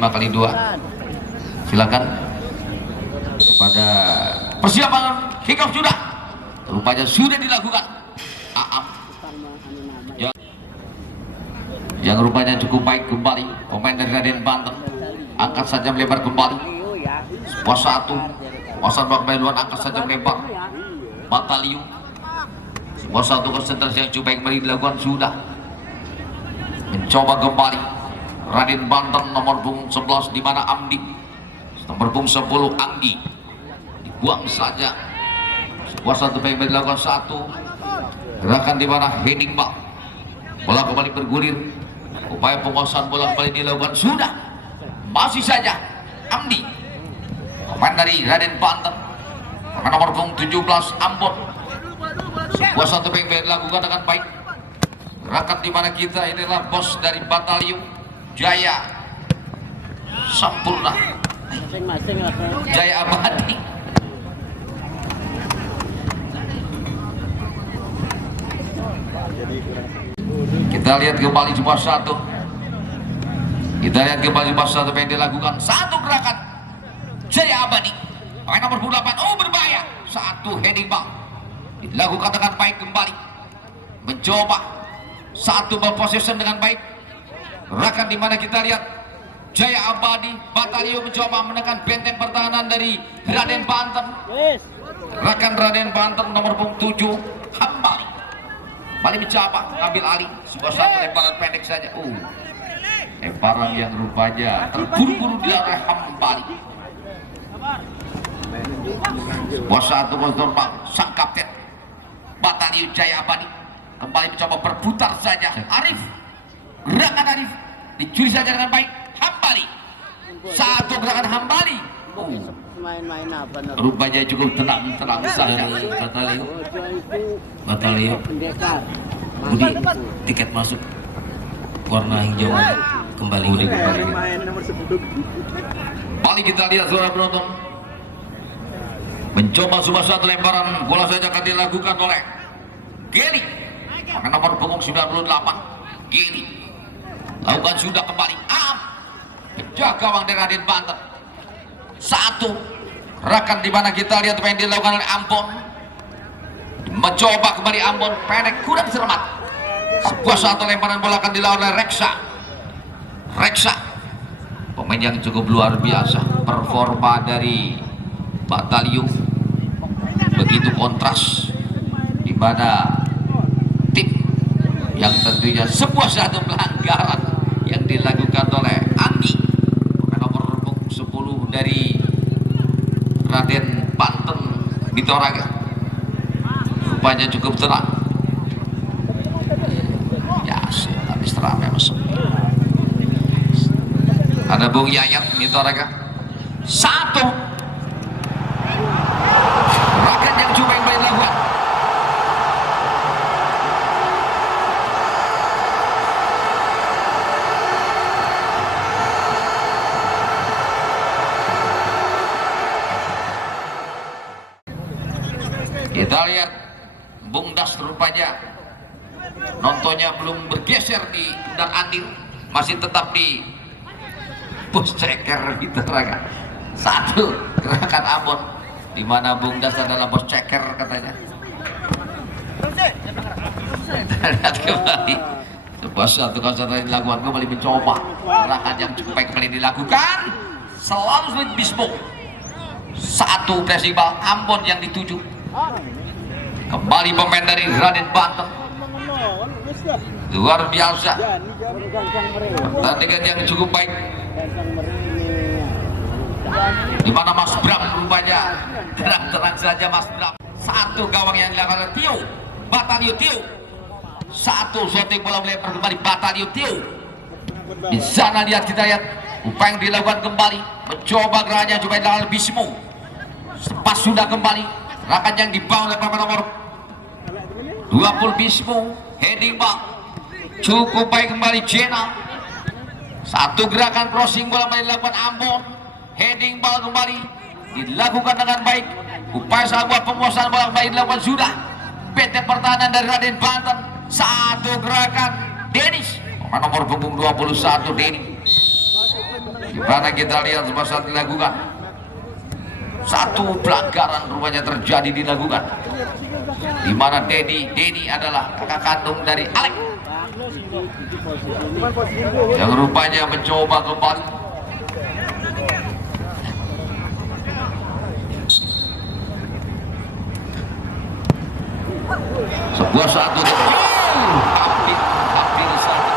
5x2. Silakan kepada persiapan kick off sudah. Rupanya sudah dilakukan. Aam yang rupanya cukup baik kembali. Pemain dari Raden Banten angkat saja melebar kembali. Pos 1 Wasan Bakbai luar angkat saja melebar. Batalium Pos 1 konsentrasi yang cukup baik kembali dilakukan sudah. Mencoba kembali Raden Banten nomor punggung 11 di mana Amdi nomor punggung 10 Anggi dibuang saja. Sebuah satu baik dilakukan satu gerakan di mana heading ball, bola kembali bergulir, upaya penguasaan bola kembali dilakukan sudah. Masih saja Amdi pemain dari Raden Banten pemain nomor punggung 17 Ambon. Sebuah satu baik dilakukan dengan baik, gerakan di mana kita inilah bos dari Batalium Jaya Sampurna Jaya Abadi. Kita lihat kembali sebuah satu. Kita lihat kembali sebuah satu yang dilakukan satu gerakan Jaya Abadi pemain nomor 8. Oh berbahaya, satu heading ball dilakukan dengan baik kembali, mencoba satu ball possession dengan baik. Gerakan di mana kita lihat Jaya Abadi Batalium mencoba menekan benteng pertahanan dari Raden Banten. Gerakan Raden Banten nomor punggung 7 Hambali Bali mencoba ngambil alih sebuah satu lemparan pendek saja. Lemparan yang rupanya terburu-buru di arah Hambali. Sebuah satu kontor sang kapten Batalium Jaya Abadi kembali mencoba berputar saja. Arif, gerakan Arif dicuri saja dengan baik. Hambali satu gerakan Hambali. Main-main apa? Rupanya cukup tenang saja. Batalium Budi tiket masuk warna hijau kembali. Balik kita lihat suara penonton. Mencoba sebuah satu lemparan bola saja akan dilakukan oleh Geli nomor punggung 98. Geli lakukan sudah kembali. Penjaga gawang dari Raden Banten. Satu gerakan di mana kita lihat apa yang dilakukan oleh Ambon. Mencoba kembali Ambon pendek kurang cermat. Sebuah satu lemparan bola akan dilakukan oleh Reksa pemain yang cukup luar biasa. Performa dari Batalium begitu kontras di mana tim yang tentunya sebuah satu pelanggaran yang dilakukan oleh Anggi nomor 10 dari Raden Banten di Toraga. Rupanya cukup tenang ya, habis teramai masuk. Ada Bung Yayat di Toraga. Satu raket yang coba yang baik dilakukan. Kita lihat Bung Das rupanya nontonnya belum bergeser di Dar Andir, masih tetap di bos ceker gitu raga. Satu gerakan Ambon di mana Bung Das adalah bos ceker katanya. Kita lihat kembali sebuah satu konsentrasi dilakukan kembali, mencoba gerakan yang cukup baik kembali dilakukan selalu sulit Bismo. Satu pressing ball Ambon yang dituju. Kembali pemain dari Raden Banten luar biasa, pertandingan yang cukup baik di mana Mas Bram rupanya terang-terang saja Mas Bram. Satu gawang yang dilakukan Tio Batalium Tio. Satu shooting bola melebar kembali Batalium Tio. Di sana lihat kita lihat upaya yang dilakukan kembali, mencoba gerakannya coba dilakukan Bismo. Pas sudah kembali gerakan yang dibawa oleh pemain nomor 20 Bismo, heading ball cukup baik kembali Jenal. Satu gerakan crossing bola kembali dilakukan Ambon, heading ball kembali dilakukan dengan baik. Upaya sebuah penguasaan bola kembali dilakukan sudah. PT pertahanan dari Raden Banten. Satu gerakan Denis nomor punggung 21 Denny. Dimana kita lihat semua saat dilakukan satu pelanggaran rupanya terjadi dilakukan, dimana Denny adalah kakak kandung dari Alex yang rupanya mencoba kembali. Sebuah satu hampir saja.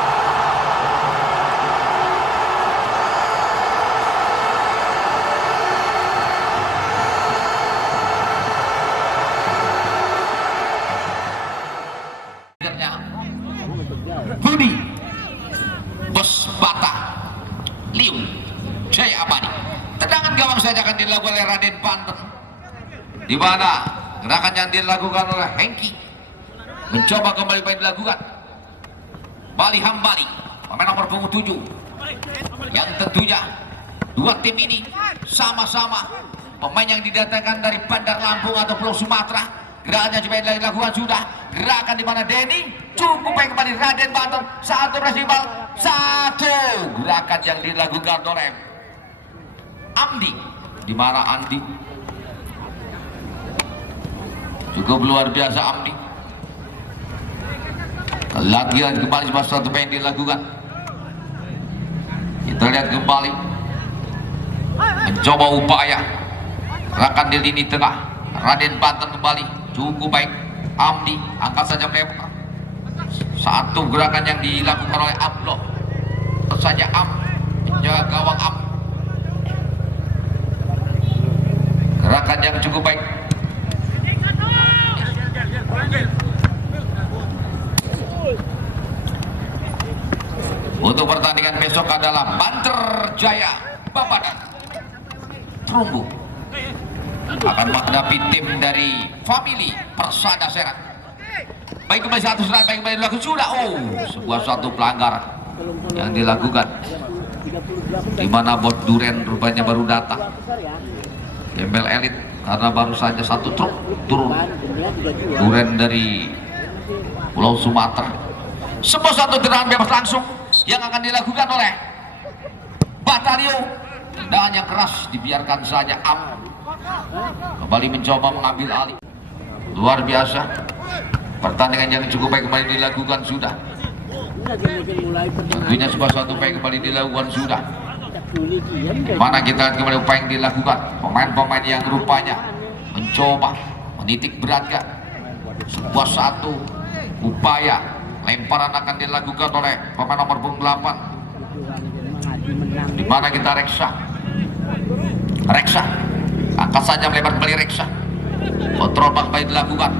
Budi Bos Bata Liu Jaya Abadi, tendangan gawang saja akan dilakukan oleh Raden Banten, di mana gerakan yang dilakukan oleh Hengki mencoba kembali dilakukan. Bali Hambali, pemain nomor punggung 7, yang tentunya dua tim ini sama-sama pemain yang didatangkan dari Bandar Lampung atau Pulau Sumatera. Gerakannya coba dilakukan sudah, gerakan di mana Denny cukup baik kembali Raden Banten, satu festival, satu gerakan yang dilakukan oleh Amdi, di mana Andi cukup luar biasa. Amdi latihan kembali cuma satu yang dilakukan. Kita lihat kembali mencoba upaya gerakan di lini tengah. Raden Banten kembali cukup baik. Amdi angkat saja melempar, satu gerakan yang dilakukan oleh Amlo saja. Jaga gawang gerakan yang cukup baik. Untuk pertandingan besok adalah Banter Jaya Babadan Terumbu akan menghadapi tim dari Family Persada Serang. Baik kembali satu serangan, baik kembali dilakukan sudah. Sebuah satu pelanggaran yang dilakukan, di mana bot Duren rupanya baru datang, gembel elit karena baru saja satu truk turun Duren dari Pulau Sumatera. Sebuah satu tendangan bebas langsung yang akan dilakukan oleh Batario. Tendangan yang keras dibiarkan saja. Kembali mencoba mengambil alih. Luar biasa. Pertandingan yang cukup baik kembali dilakukan sudah. Tentunya sebuah satu baik kembali dilakukan sudah. Mana kita lihat kembali upaya yang dilakukan pemain-pemain yang rupanya mencoba menitik beratkan. Sebuah satu upaya lemparan akan dilakukan oleh pemain nomor punggung 8, di mana kita Reksa angkat saja melebar kembali. Reksa kontrol kembali dilakukan.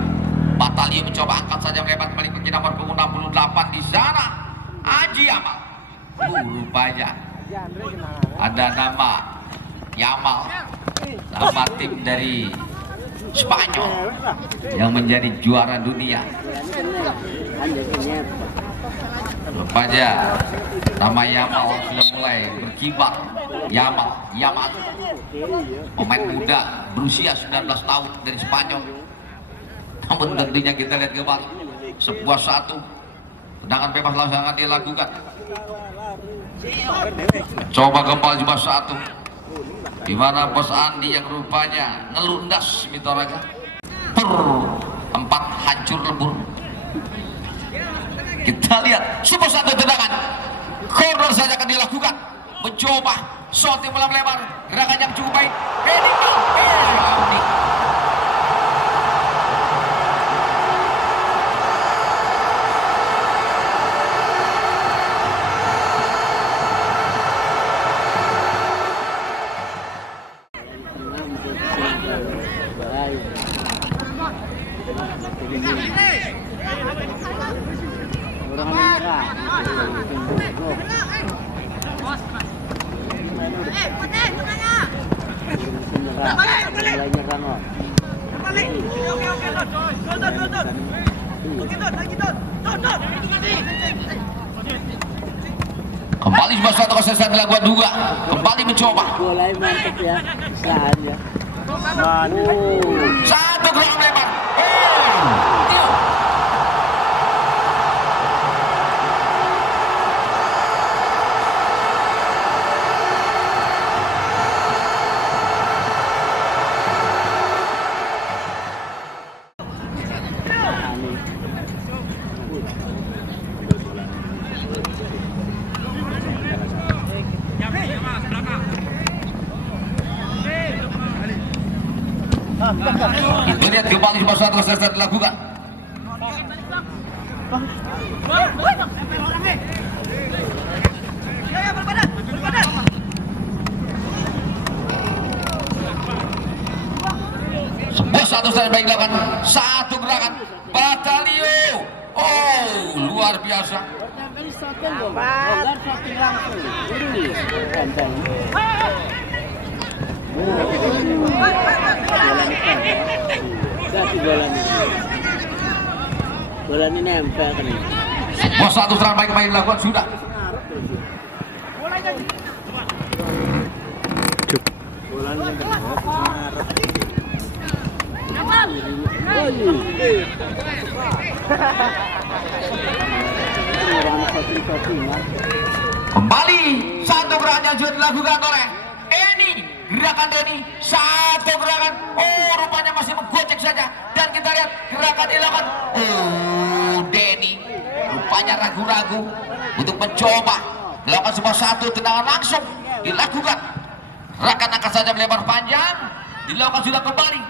Batalio mencoba angkat saja melebar kembali ke nomor punggung 68, di sana Aji Yamal. Rupanya ada nama Yamal, nama tim dari Spanyol yang menjadi juara dunia. Rupanya nama Yamal sudah mulai berkibar. Yamal pemain muda berusia 19 tahun dari Spanyol. Namun tentunya kita lihat kembali sebuah satu tendangan bebas langsung akan dilakukan. Coba kembali cuma satu, di mana Bos Andi yang rupanya ngelundas Mitoraga empat hancur lebur. Kita lihat sebuah satu tendangan corner saja akan dilakukan. Mencoba shot yang lebar, gerakan yang cukup baik. Amdi. Kembali cuma satu kesesatan dilakukan juga. Kembali mencoba. Bola mantap ya, kesalahan ya. Satu gerak lebar. Kita lihat kembali sebuah satu selesai dilakukan. Sebuah satu selesai baik dilakukan. Satu gerakan Batalio. Oh, luar biasa. Bola ini nempel kan ini. Sebuah satu serangan baik kembali dilakukan sudah. Bola ini Kembali satu gerakan yang sudah dilakukan oleh Eni. Gerakan Denny, satu gerakan. Oh, rupanya masih menggocek saja. Dan kita lihat gerakan dilakukan. Oh, Denny rupanya ragu-ragu untuk mencoba melakukan sebuah satu tendangan langsung dilakukan. Gerakan angkat saja melebar panjang dilakukan sudah kembali.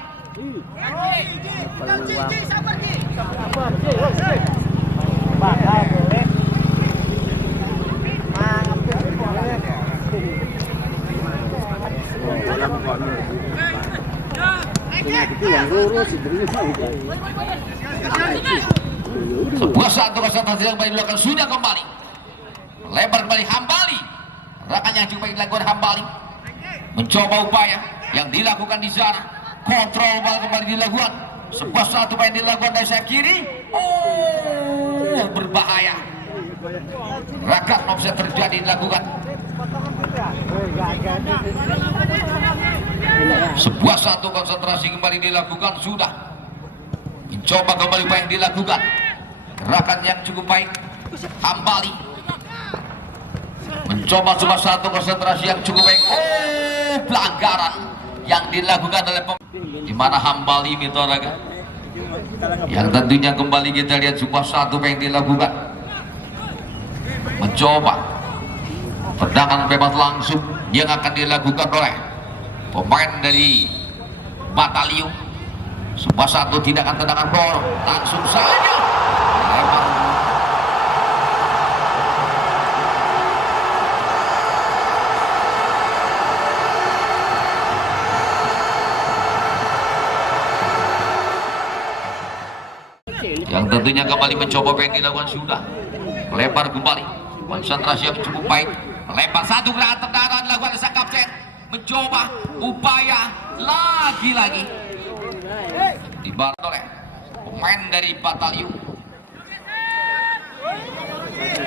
Sebuah satu konsentrasi yang baik dilakukan sudah kembali. Lebar kembali Hambali. Gerakan yang cukup baik dilakukan Hambali. Mencoba upaya yang dilakukan di sana. Kontrol bola kembali dilakukan. Sebuah satu yang dilakukan dari sayap kiri. Oh, berbahaya. Gerakan offset terjadi dilakukan. Sebuah satu konsentrasi kembali dilakukan sudah. Mencoba kembali apa yang dilakukan. Gerakan yang cukup baik Hambali. Mencoba sebuah satu konsentrasi yang cukup baik. Oh, pelanggaran yang dilakukan oleh di mana Hambali Mitoraga. Yang tentunya kembali kita lihat sebuah satu yang dilakukan. Mencoba tendangan bebas langsung yang akan dilakukan oleh pemain dari Batalio. Sebuah satu tindakan tendangan gol langsung saja lebar. Yang tentunya kembali mencoba apa yang dilakukan sudah lebar kembali. Konsentrasi yang cukup baik. Lebar satu gerakan tendangan dilakukan oleh sang kapten. Mencoba upaya lagi-lagi dibalas oleh pemain dari Batalio.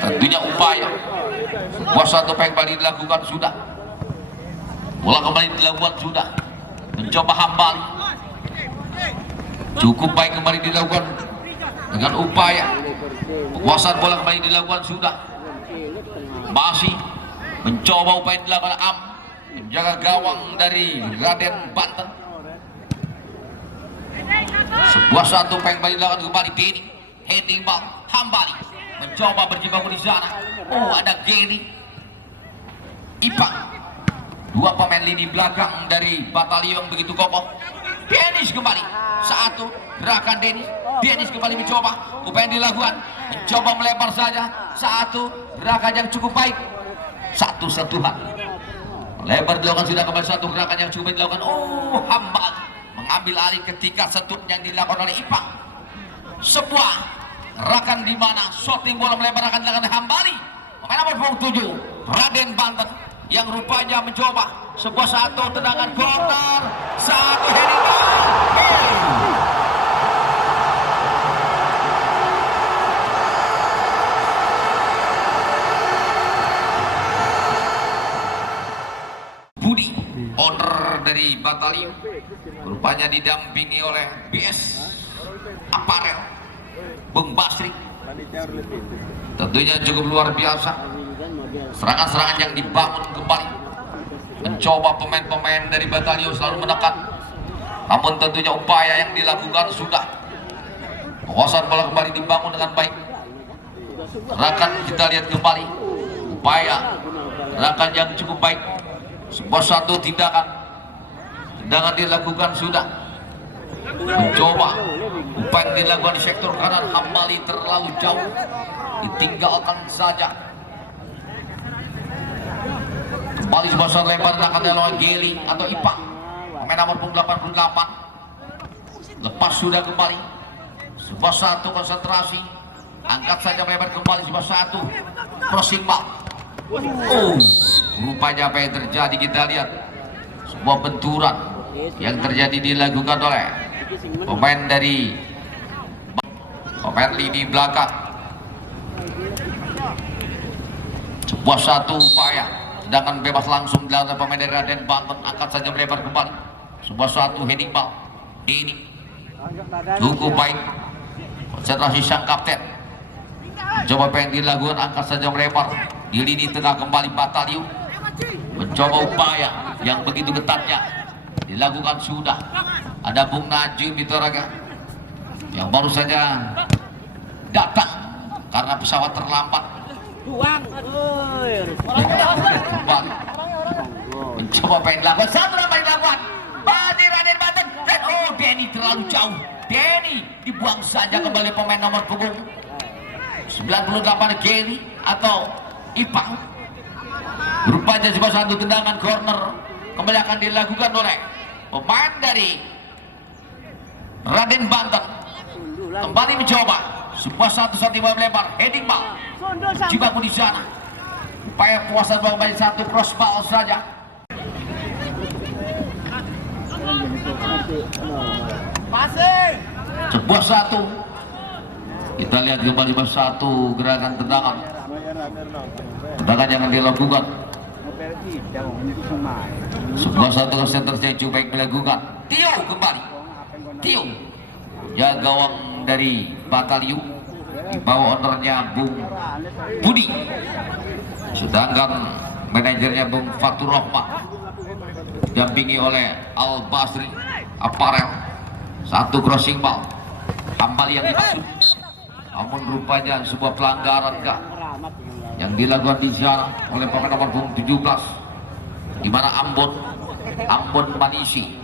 Tentunya upaya sebuah satu yang kembali dilakukan sudah. Bola kembali dilakukan sudah. Mencoba Hambali. Cukup baik kembali dilakukan dengan upaya penguasaan bola kembali dilakukan sudah. Masih mencoba upaya dilakukan Am, menjaga gawang dari Raden Banten. Sebuah satu yang kembali dilakukan kembali Denny. Heading ball Hambali mencoba berjibaku di sana. Oh, ada Geni Ipang. Dua pemain lini belakang dari Batalio yang begitu kokoh. Dennis kembali. Satu gerakan Dennis kembali mencoba upaya yang dilakukan. Mencoba melebar saja. Satu gerakan yang cukup baik. Satu sentuhan. Lebar dilakukan sudah kembali satu gerakan yang cukup baik dilakukan. Oh, Hambali mengambil alih ketika sentuh yang dilakukan oleh Ipang. Sebuah gerakan di mana shooting bola melebar akan dilakukan oleh Hambali. Pemain nomor 7 Raden Banten yang rupanya mencoba sebuah satu tendangan corner, satu heading ball. Budi, owner dari Batalio, rupanya didampingi oleh BS Aparel Bung Basri. Tentunya cukup luar biasa. Serangan-serangan yang dibangun kembali, mencoba pemain-pemain dari Batalio selalu mendekat. Namun tentunya upaya yang dilakukan sudah. Penguasaan bola kembali dibangun dengan baik. Gerakan kita lihat kembali, upaya gerakan yang cukup baik. Sebuah satu tindakan dilakukan sudah. mencoba upaya dilakukan di sektor kanan. Hambali terlalu jauh, ditinggalkan saja. Kembali sebuah shot lebar akan dilakukan Geli atau Ipa, pemain nomor 88. Lepas sudah kembali sebuah satu konsentrasi, angkat saja melebar kembali sebuah satu crossing ball. Rupanya apa yang terjadi, kita lihat sebuah benturan yang terjadi dilakukan oleh pemain dari pemain lini belakang. Sebuah satu upaya, sedangkan bebas langsung dilakukan pemain dari Raden Banten, angkat saja melebar kembali sebuah satu heading ball. Ini cukup baik konsentrasi sang kapten. Coba pengen dilakukan, angkat saja melebar di lini tengah kembali. Bataliu mencoba upaya yang begitu ketatnya dilakukan sudah. Ada Bung Najim Bitoraga yang baru saja datang karena pesawat terlambat. Kembali mencoba pengen dilakukan, satu apa dilakukan Badi Raden Banten, dan Denny terlalu jauh. Denny dibuang saja kembali pemain nomor punggung 98 Geli atau Ipang. Rupanya sebuah satu tendangan corner kembali akan dilakukan oleh pemain dari Raden Banten. Kembali mencoba sebuah satu melebar heading ball. Juga pun di sana upaya puasan bola kembali satu cross ball saja. Sebuah satu, kita lihat kembali satu gerakan tendangan yang dilakukan. Sebuah satu konsentrasi yang cukup baik dilakukan. Tio kembali, Tio ya gawang dari Bataliu di bawah ownernya Bung Budi, sedangkan manajernya Bung Fatur Rahman dampingi oleh Al Basri Aparel. Satu crossing ball, Hambali yang dimaksud, namun rupanya sebuah pelanggaran kah yang dilakukan di sana oleh pemain nomor 17, di mana Ambon Manisi.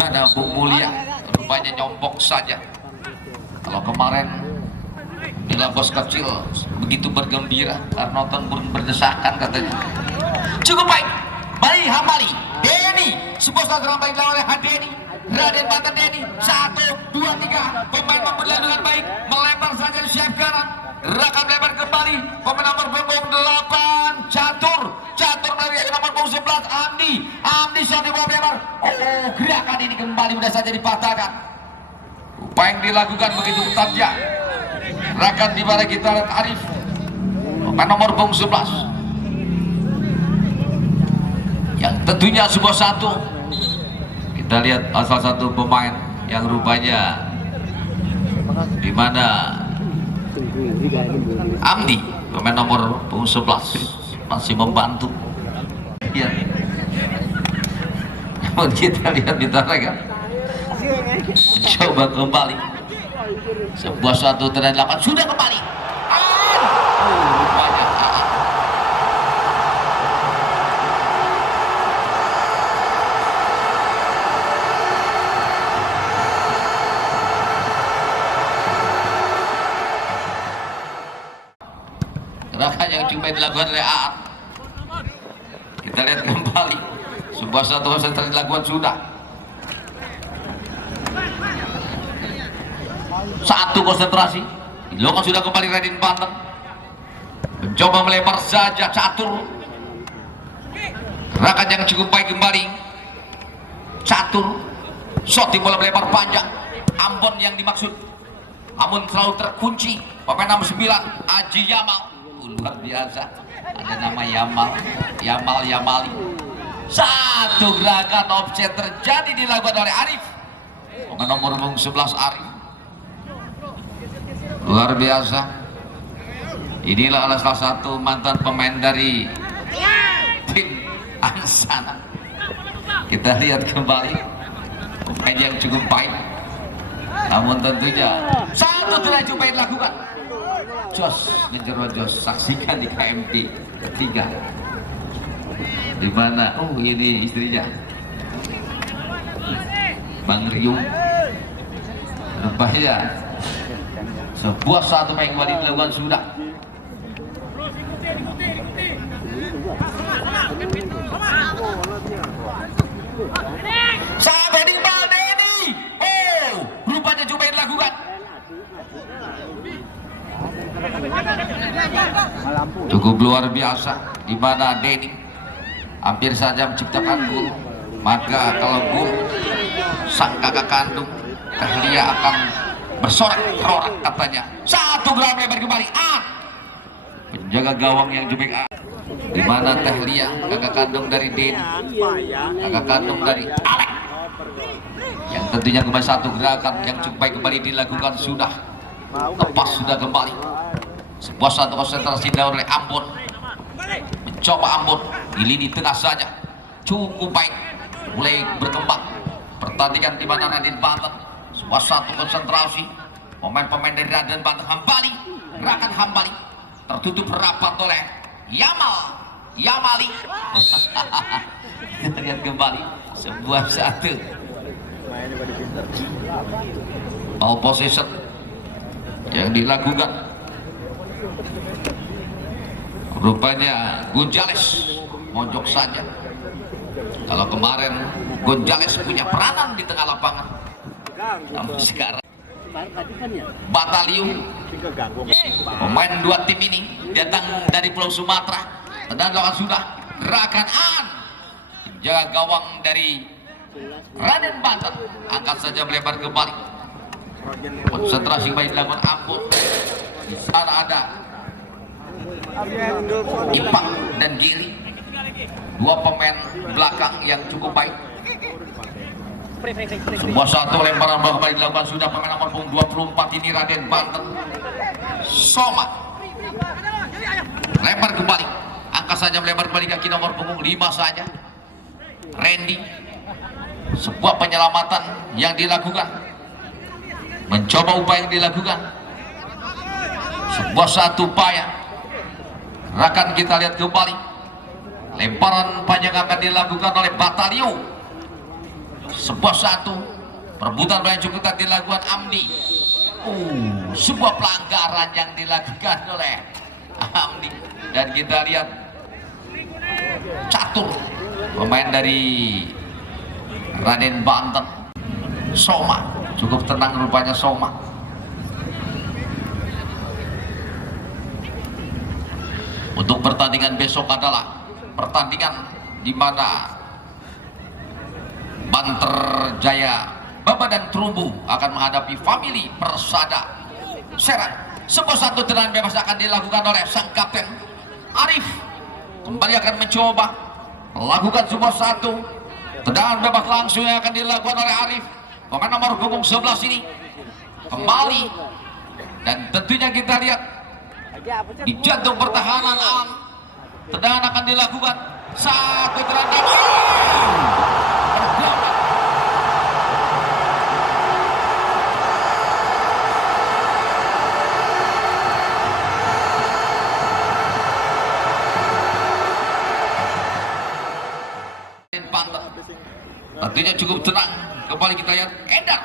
Ada Bung Mulia, rupanya nyombok saja. Kalau kemarin bila bos kecil begitu bergembira karena nonton pun berdesakan katanya. Cukup baik, baik Hambali. Denny, sebuah serangan baik dilakukan oleh Denny. Raden Banten Denny, 1, 2, 3. Pemain memperlakukan dengan baik, melebar saja di sayap kanan. Gerakan melebar kembali. Pemain nomor punggung 8 Catur melalui nomor punggung 11 Amdi sudah dibawa melebar. Gerakan ini kembali mudah saja dipatahkan. Upaya yang dilakukan begitu ketatnya. Gerakan di mana kita lihat Arif, pemain nomor punggung 11, yang tentunya sebuah satu. Kita lihat salah satu pemain yang rupanya di mana Amdi, pemain nomor 11, masih membantu. Ya. Namun kita lihat di kan coba kembali sebuah satu terdapat sudah kembali. Rupanya gerakan yang cuma dilakukan oleh Aan. Kita lihat kembali sebuah satu konsentrasi dilakukan sudah. Satu konsentrasi dilakukan sudah kembali Raden Banten. Mencoba melebar saja Catur. Gerakan yang cukup baik kembali Catur. Shot bola melebar panjang. Ambon yang dimaksud. Ambon selalu terkunci. Pemain nomor 9 Aji Yamal. Luar biasa, ada nama Yamali. Satu gerakan offset terjadi dilakukan oleh Arif, pemain nomor 11 Arif. Luar biasa. Inilah salah satu mantan pemain dari tim Angsana. Kita lihat kembali pemain yang cukup baik, namun tentunya satu tidak coba dilakukan. Jos, saksikan di KMP ketiga, di mana ini istrinya Bang Rio. Rupanya sebuah satu main kembali dilakukan sudah. Sampai di mana ini? Oh, rupanya coba yang dilakukan. Cukup luar biasa di mana Denny hampir saja menciptakan gol. Maka kalau gol, sang kakak kandung Tehlia akan bersorak-sorak katanya. Satu gerak lebar kembali. Penjaga gawang yang jebek di mana Tehlia, kakak kandung dari Denny, kakak kandung dari Alek, yang tentunya kembali satu gerakan yang cukup baik kembali dilakukan sudah. Lepas sudah kembali. Sebuah satu konsentrasi oleh Ambon. Mencoba Ambon di lini tengah saja. Cukup baik. Mulai berkembang pertandingan di mana Raden Banten. Sebuah satu konsentrasi. Pemain-pemain dari Raden Banten Hambali. Gerakan Hambali. Tertutup rapat oleh Yamali. Kita lihat kembali. Sebuah satu. Ball possession yang dilakukan. Rupanya Gonzales mojok saja. Kalau kemarin Gonzales punya peranan di tengah lapangan, namun sekarang Batalium, pemain dua tim ini datang dari Pulau Sumatera. Dan lawan sudah gerakan jaga gawang dari Raden Banten angkat saja melebar kembali. Konsentrasi baik dilakukan Ambon. Di sana ada Ipang dan Gili, dua pemain belakang yang cukup baik. Sebuah satu lemparan bola kembali dilakukan sudah pemain nomor punggung 24 ini Raden Banten. Soma lempar kembali, angkat saja melebar kembali kaki nomor punggung 5 saja Randy. Sebuah penyelamatan yang dilakukan, mencoba upaya yang dilakukan. Sebuah satu upaya akan kita lihat kembali. Lemparan panjang akan dilakukan oleh Batalio. Sebuah satu perebutan yang cukup dilakukan Amdi. Sebuah pelanggaran yang dilakukan oleh Amdi. Dan kita lihat catur pemain dari Raden Banten. Soma cukup tenang rupanya Soma. Untuk pertandingan besok adalah pertandingan di mana Banter Jaya Baba dan Terumbu akan menghadapi Family Persada Serang. Sebuah satu tendangan bebas akan dilakukan oleh sang kapten Arif. Kembali akan mencoba melakukan sebuah satu tendangan bebas langsung yang akan dilakukan oleh Arif. Pemain nomor punggung 11 ini kembali, dan tentunya kita lihat di jantung pertahanan tendangan akan dilakukan satu tendangan. Tentunya cukup tenang. Kembali kita lihat Endar,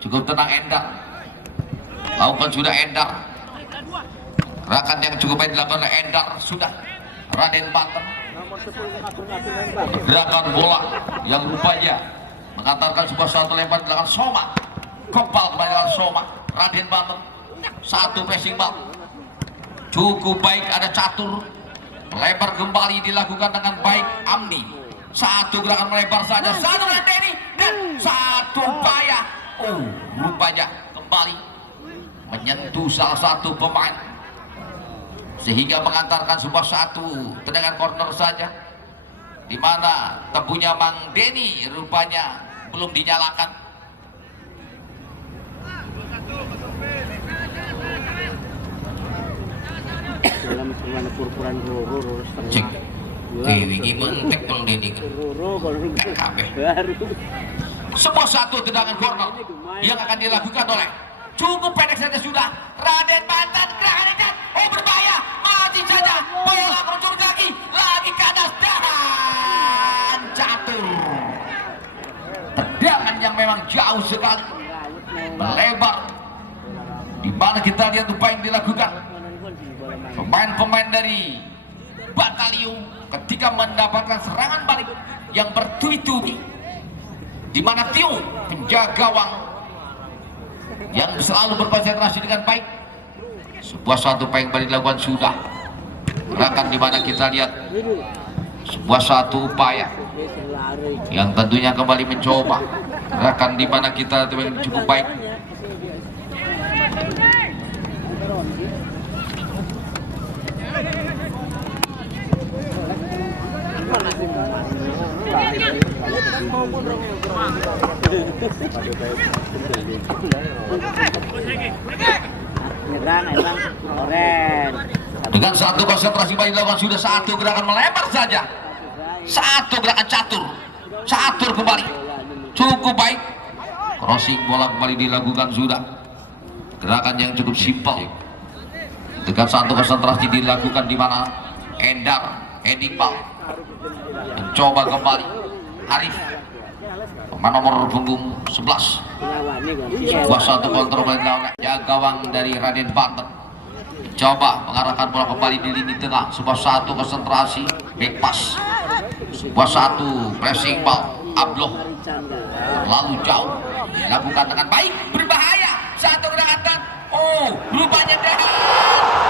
cukup tenang Endar, lakukan sudah Endar. Gerakan yang cukup baik dilakukan oleh Endar sudah Raden Banten. Gerakan bola yang rupanya mengantarkan sebuah satu lempar dilakukan Soma. Kepal kembali dengan Soma. Raden Banten satu pressing ball cukup baik, ada catur melebar kembali dilakukan dengan baik Amni. Satu gerakan melebar saja, satu Denny dan satu upaya. Rupanya kembali menyentuh salah satu pemain sehingga mengantarkan sebuah satu tendangan corner saja, di mana tebunya Mang Denny rupanya belum dinyalakan. Cek wingi mentek Mang Denny sebuah satu tendangan corner yang akan dilakukan oleh cukup pendek saja sudah Raden Banten. Berbahaya, masih saja bola kerucut kaki lagi ke atas dan jatuh. Tendangan yang memang jauh sekali melebar, di mana kita lihat upaya yang dilakukan pemain-pemain dari Batalio ketika mendapatkan serangan balik yang bertubi-tubi, di mana Tio penjaga gawang yang selalu berkonsentrasi dengan baik. Sebuah satu upaya yang baru dilakukan sudah gerakan, di mana kita lihat sebuah satu upaya yang tentunya kembali mencoba gerakan, di mana kita cukup baik. Dengan satu konsentrasi baik dilakukan sudah satu gerakan melebar saja, satu gerakan catur kembali cukup baik. Crossing bola kembali dilakukan sudah, gerakan yang cukup simpel dengan satu konsentrasi dilakukan, di mana Edipal mencoba kembali. Arif pemain nomor punggung 11, sebuah satu kontrol jaga gawang dari Raden Banten coba mengarahkan bola kembali di lini tengah. Sebuah satu konsentrasi back pass, sebuah satu pressing ball Abloh lalu jauh dilakukan dengan baik, berbahaya satu gerakan dan rupanya dengan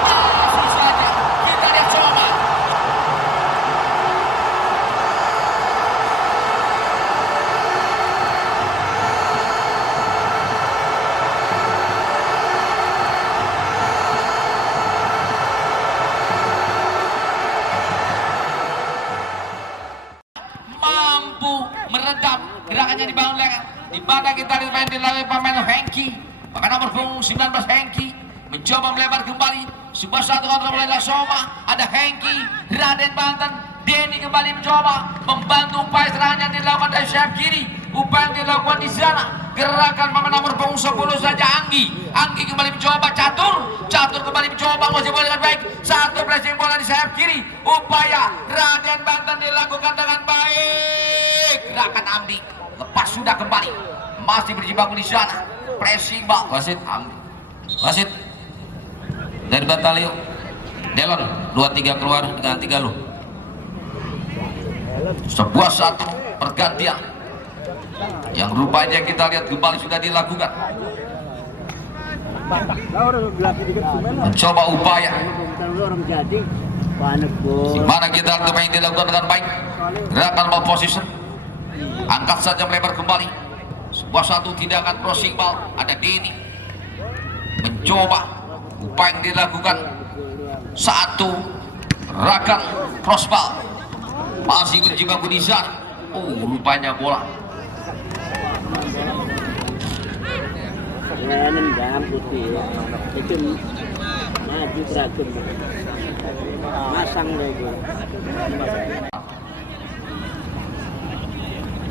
masih saja kita lihat coba. Meredam gerakannya dibangun leher, di mana kita dimain dilalui pemain Hengki, maka nomor punggung 19 Hengki mencoba melebar kembali. Sebuah satu kontrol mulai Soma, ada Hengki, Raden Banten, Denny kembali mencoba membantu upaya serangan yang dilakukan dari sayap kiri. Upaya yang dilakukan di sana, gerakan pemain nomor punggung 10 saja Anggi kembali mencoba catur kembali mencoba, masih boleh dengan baik, satu pressing bola di sayap kiri. Upaya Raden Banten dilakukan dengan baik, gerakan Amdi lepas sudah kembali, masih berjibaku di sana, pressing ball wasit dari Batalio Delon 23 keluar dengan 3 lu. Sebuah satu pergantian yang rupanya kita lihat kembali sudah dilakukan, mencoba upaya di mana kita lihat yang dilakukan dengan baik, gerakan ball position, angkat saja melebar kembali. Sebuah satu tindakan crossing ball, ada Denny mencoba upaya yang dilakukan, satu gerakan cross ball masih berjibaku di sana. Rupanya bola nendang putih itu maju beragam masang lagi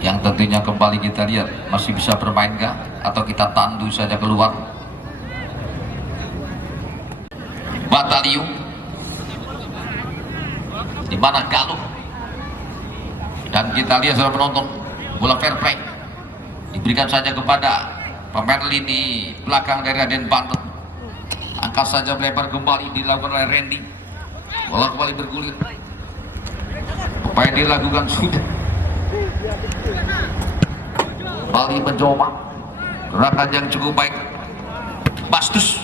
yang tentunya kembali kita lihat masih bisa bermain kah, atau kita tandu saja keluar. Batalio di mana Galuh, dan kita lihat saudara penonton, bola fair play diberikan saja kepada pemain lini belakang dari Raden Banten. Angkat saja melebar kembali dilakukan oleh Randy, bola kembali bergulir, apa yang dilakukan sudah Bali mencoba gerakan yang cukup baik. Bastus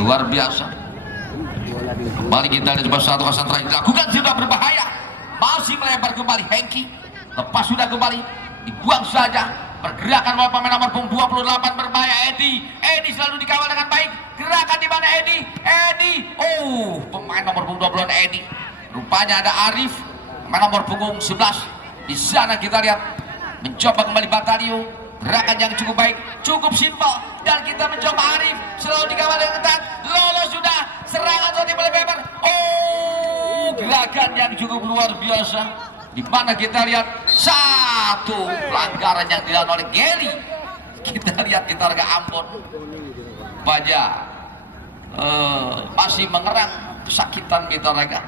luar biasa, kembali kita lihat satu konsentrasi dilakukan, sudah berbahaya, masih melebar kembali Hengki, lepas sudah kembali dibuang saja. Pergerakan bola pemain nomor punggung 28 berbahaya Edi selalu dikawal dengan baik, gerakan di mana Edi pemain nomor punggung 20 Edi, rupanya ada Arif pemain nomor punggung 11 di sana. Kita lihat mencoba kembali Batalio, gerakan yang cukup baik, cukup simpel, dan kita mencoba Arif selalu dikawal dengan ketat, lolos sudah, serangan sudah dimulai beber. Gerakan yang cukup luar biasa, di mana kita lihat satu pelanggaran yang dilakukan oleh Gary. Kita lihat kita harga Ambon Baja masih mengerang kesakitan kita mereka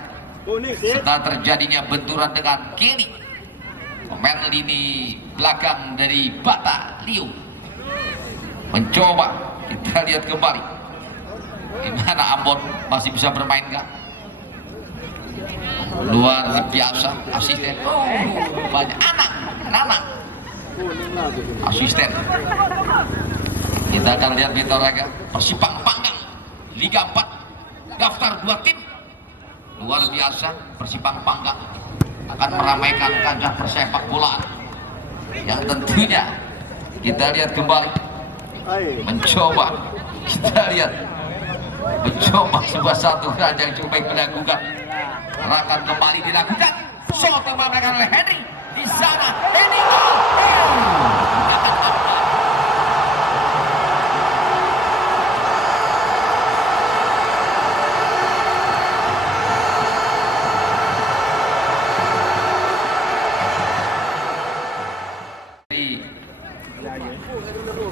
setelah terjadinya benturan dengan Gary, pemain lini belakang dari Batalio. mencoba. Kita lihat kembali gimana Ambon masih bisa bermain nggak? Luar biasa asisten. Banyak anak asisten. Kita akan lihat Bintang Raga Persipang Panggang Liga 4 daftar 2 tim. Luar biasa Persipang Panggang akan meramaikan kancah persepak bolaan yang tentunya kita lihat kembali mencoba. Kita lihat mencoba sebuah satu raja yang cukup baik dilakukan. Akan kembali dilakukan. Shot yang memberikan oleh Henry di sana. Henry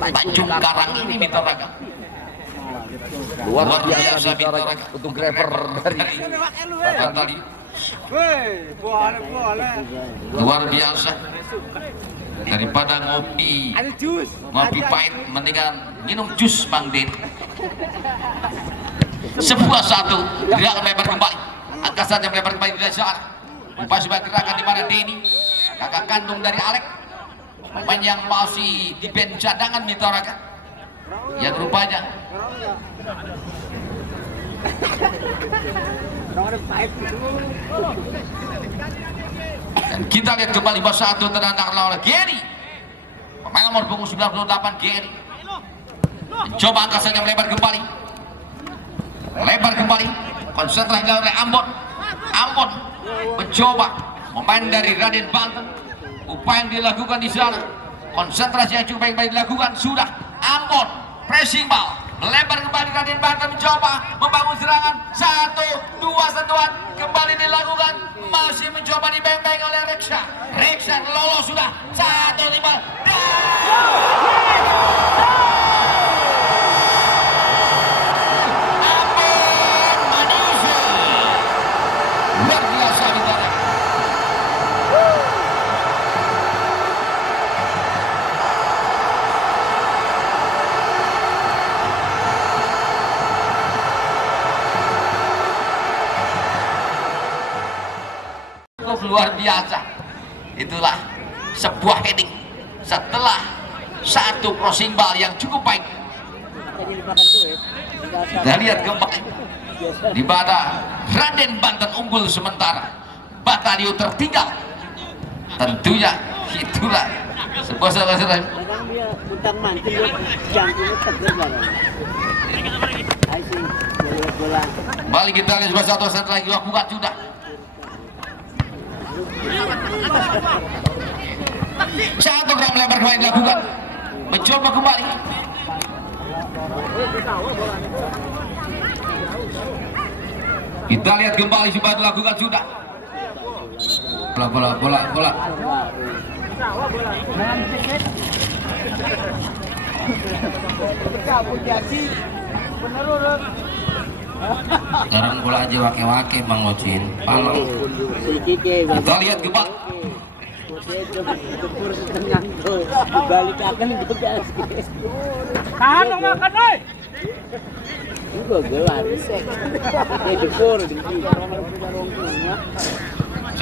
Tanjung Karang ini Bintang Raga. Luar biasa Bintang Raga untuk driver dari tadi. Luar biasa. Daripada ngopi pahit mendingan minum jus Bang Den. Sebuah satu gerakan lebar kembali. Angkasa yang lebar kembali dari sana. Upaya sebuah gerakan di mana Denny kakak kandung dari Alek, pemain yang masih di bench cadangan Bintang Raga, yang rupanya dan kita lihat kembali bahwa 1 terandang oleh Gary, pemain nomor punggung 98 Gary mencoba angkasanya melebar kembali konsentrasi oleh Ambon mencoba pemain dari Raden Banten. Upaya yang dilakukan di sana, konsentrasi yang cukup baik dilakukan. Sudah Ambon pressing ball melebar kembali. Raden Banten mencoba membangun serangan. 1, 2 sentuhan kembali dilakukan. Masih mencoba dibeng-beng oleh Reksa lolos sudah. 1-5 Ambon manusia luar biasa di sana. Luar biasa. Itulah sebuah heading setelah 1 crossing ball yang cukup baik. Kita lihat kembali di mana Raden Banten unggul sementara Batalio tertinggal. Tentunya itulah sebuah salah. Kembali kita lihat sebuah satu set lagi lakukan sudah. Satu gram lebar kembali dilakukan. Mencoba kembali. Kita lihat kembali coba dilakukan sudah. Bola. Sekarang bola aja wake-wake Bang Ocin. Palau. Kita lihat kembali. Balik akan gas. Tahan dong makan oi. Juga gelar. Dipur di.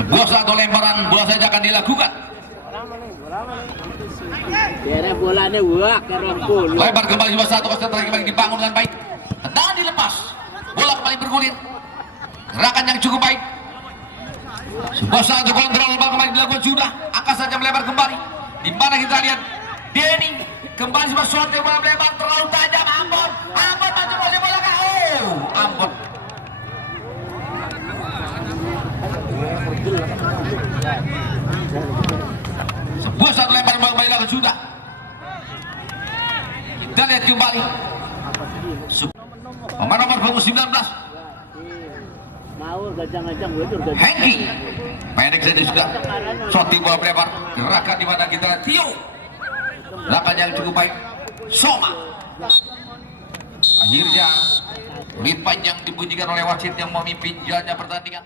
Sebuah satu lemparan bola saja akan dilakukan. Daerah bolanya wak kerempul. Lebar kembali sebuah satu konsentrasi kembali dibangun dengan baik. Tendangan dilepas. Bola kembali bergulir. Gerakan yang cukup baik. Sebuah satu kontrol bola kembali dilakukan sudah. Angka saja melebar kembali. Di mana kita lihat Denny kembali sebuah shot yang bola melebar terlalu tajam. Ambon maju bola KO. Ambon. Sebuah satu lempar bola kembali dilakukan sudah. Kita lihat kembali. Pemain nomor punggung 19 Mau gajang-gajang Hengki pendek saja sudah. Shooting bola melebar. Gerakan di mana kita lihat Tio. Gerakan yang cukup baik. Soma. Akhirnya peluit panjang dibunyikan oleh wasit yang memimpin jalannya pertandingan.